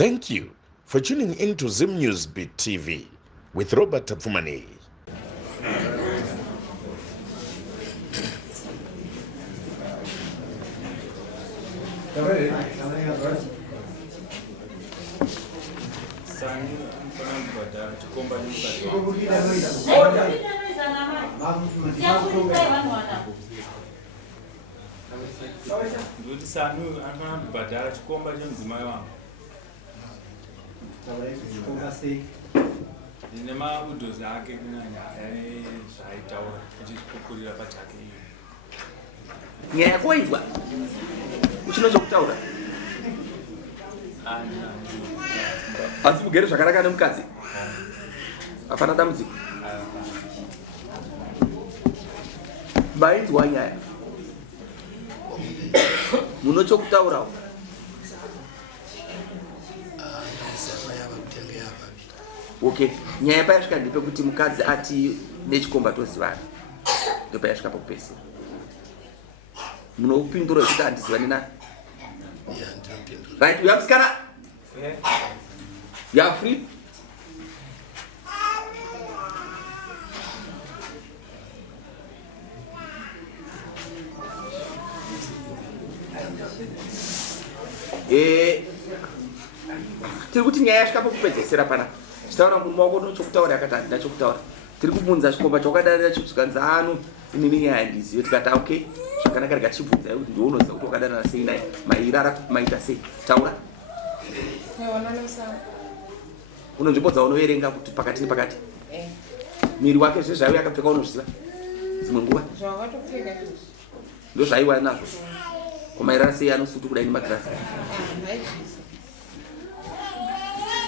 Thank you for tuning in to Zim News Beat TV with Robert Tapfumani. Nyaya koizwa uchinocho kutaura asi mugere zvakanaka nemukadzi hapana dambudziko vainzwa nyaya munocho kutaurawo okay nyaya payasvika ndepekuti mukadzi ati nechikomba tozivana ndopayasvika pakupedzisira munopindura kuti handizivani nani right uyamusikana you are free tiri kuti nyaya yasvika pakupedzesera pana chitaura murume wako nochokutaura yakati handina chokutaura tiri kubvunza chikomba chawakadarira chikuzikanza ano inini nyaya handizive tikati okay zvakanaka rikachibvunza kuti ndounoziva kuti wakadanana sei naye maira maita sei taura unonzvimbo dzaunoverenga kuti pakati nepakati miri wake zvezvaivo yakapfeka unozviziva dzimwe nguva ndo zvaiwa nazvo kumairara sei anosutu kudai nemagirasi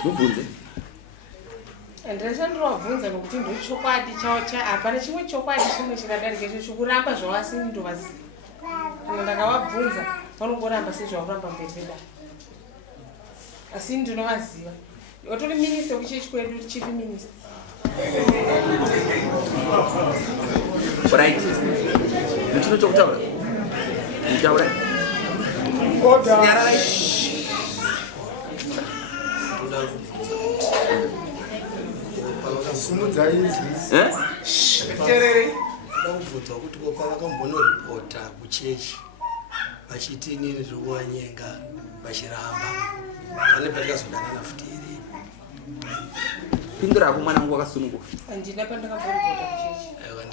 mubvunze ndichandovabvunza nokuti ndochokwadi hapana chimwe chokwadi chimwe chikadarika ichocho kuramba zvawasini ndovaziva kana ndakavabvunza vanongoramba sezvakuramba mberi pedare asi ndinovaziva watori minista wekuchechi kwedu chief minister right muchino chokutaura mutaura nyararai simudza izvi terere ndakubvunza kuti kopa vakambonoripota kuchechi vachiti inini zviri kuvanyenga vachiramba pane patikazodana nafuti iri pindura yako mwanangu wakasununguka handina pandakamboripota kuchechi aiwa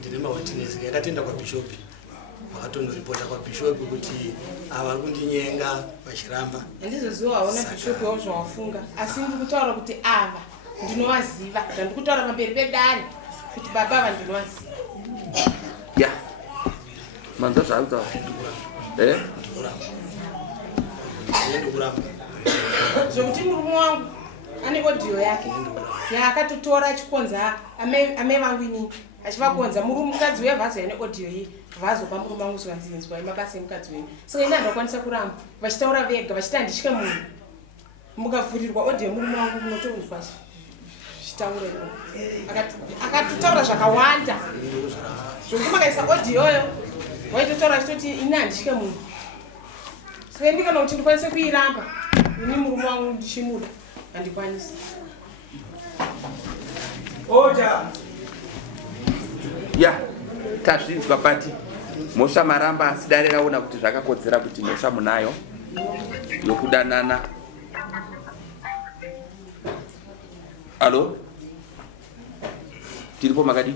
ndine mawitness yakatenda kwabhishopi vakatonoripota kwabhishopi kuti ava vari kundinyenga vachiramba handizoziva hauna bhishopi wavo zvawafunga asi ndiri kutaura kuti ava ndinovaziva ndandiri kutaura pamberi pedare kuti baba ava ndinovaziva ya manzwa zvaakutaura ndikuramba zvokuti murume wangu ane odhiyo yake yaakatotora achikonza ame vangu inini achivakonza mukadzi wevhazo yane odhiyo iyi vhazo pamurume wangu zvanzinzwa mabasa emukadzi wenyu saka ini handakwanisa kuramba vachitaura vega vachiti handitye munhu mukavhurirwa odhiyo murume wangu munotounzwa chitaura akatotaura zvakawanda zvokuti makaisa odhiyoyo vaitotaura achitoti ini handitye munhu saka ini kana kuti ndikwanise kuiramba ini murume wangu ndichimuda handikwanisi ya tazvinzwa pati mhosva maramba asi dare raona kuti zvakakodzera kuti mhosva munayo yokudanana alo tiripo makadi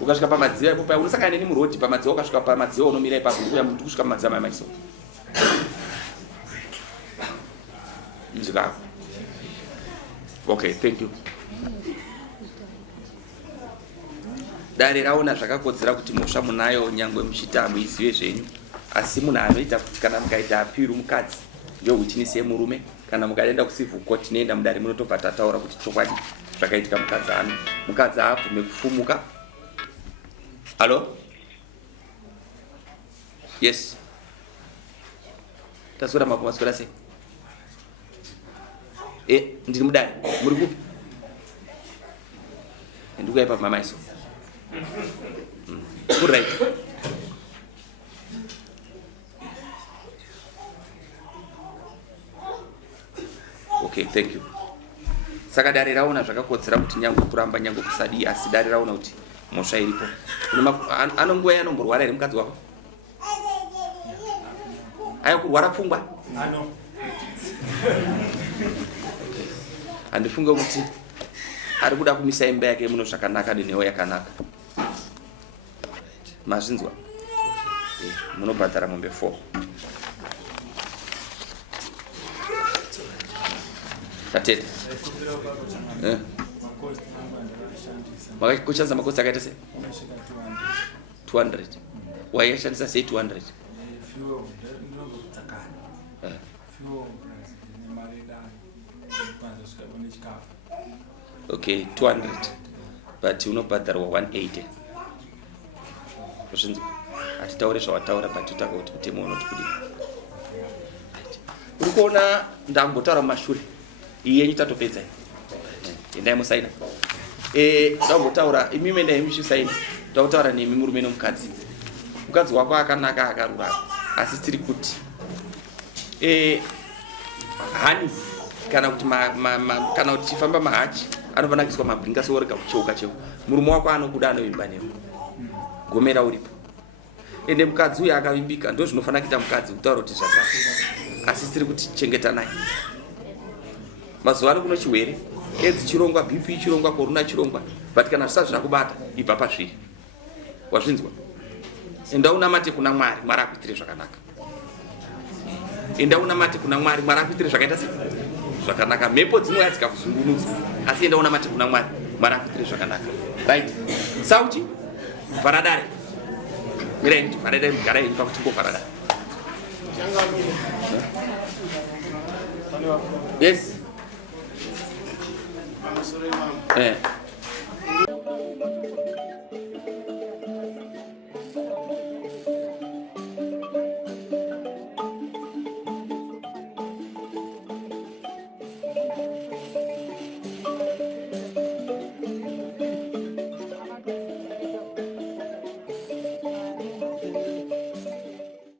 ukasvika pamadziva ipopa unosangana neni murodhi pamadziva ukasvika pamadziva unomira ipapo ndikuya kusvika pamadziva mamaiso izvikako okay thank you dare raona zvakakodzera kuti mhosva munayo nyangwe muchita muizive zvenyu asi munhu anoita kuti kana mukaita apiru mukadzi ndio witness yemurume kana mukaenda kucivil court noenda mudare munotobva tataura kuti chokwadi zvakaitika mukadzi haabvume kufumuka alo yes taswera mako maswera sei ndiri mudare muri kupi ndikuya pa mamaiso Good right. Okay, thank you. Saka dare rauna zvakakodzera kuti nyangu kuramba nyangu kusadi asi dare rauna kuti mosha iripo. Anongoya anomborwara ere mukadzi wako? Ayo kurwara pfungwa? Ano. Andifunga kuti ari kuda kumisa imba yake muno zvakanaka nenewo yakanaka. Mazvinzwa? Munobhadhara mombe 4. Tatete. Makachoshandisa makosi akaita sei? 200. Waishandisa sei 200? Okay, 200. But unobhadharwa 180. Zvinzi atitaure zvawataura but tutaga kuti mutemo unoti kudini. Uri kuona ndangotaura mumashure iyi yenyu tatopedza endai musaina. Ndangotaura imimi endai muchisaina. Ndakutaura nemi murume nomukadzi. Mukadzi wako akanaka akarurama asi tiri kuti hani kana kuti kana kuti chifamba mahachi anofanira kuiswa mabhinga seorega kucheuka cheo. Murume wako anokuda anovimba newe. Gomera uripo. Ende mukadzi uyu akavimbika ndo zvinofanira kuita mukadzi kutaura kuti zvakara. Asi tiri kuti chengeta naye. Mazuva ano kuno chirwere edzi chirongwa BP chirongwa korona chirongwa but kana zvisati zvakubata ibva pazviri. Wazvinzwa? Enda unamate kuna Mwari, Mwari akuitire zvakanaka. Enda unamate kuna Mwari, Mwari akuitire zvakaita sei? Zvakanaka. Mhepo dzinouya dzikakuzungunudza asi enda unamate kuna Mwari, Mwari akuitire zvakanaka. Right? Sauti Faradare. Mira into Faradare mugara yenyu pakuti ngofaradare. Yes.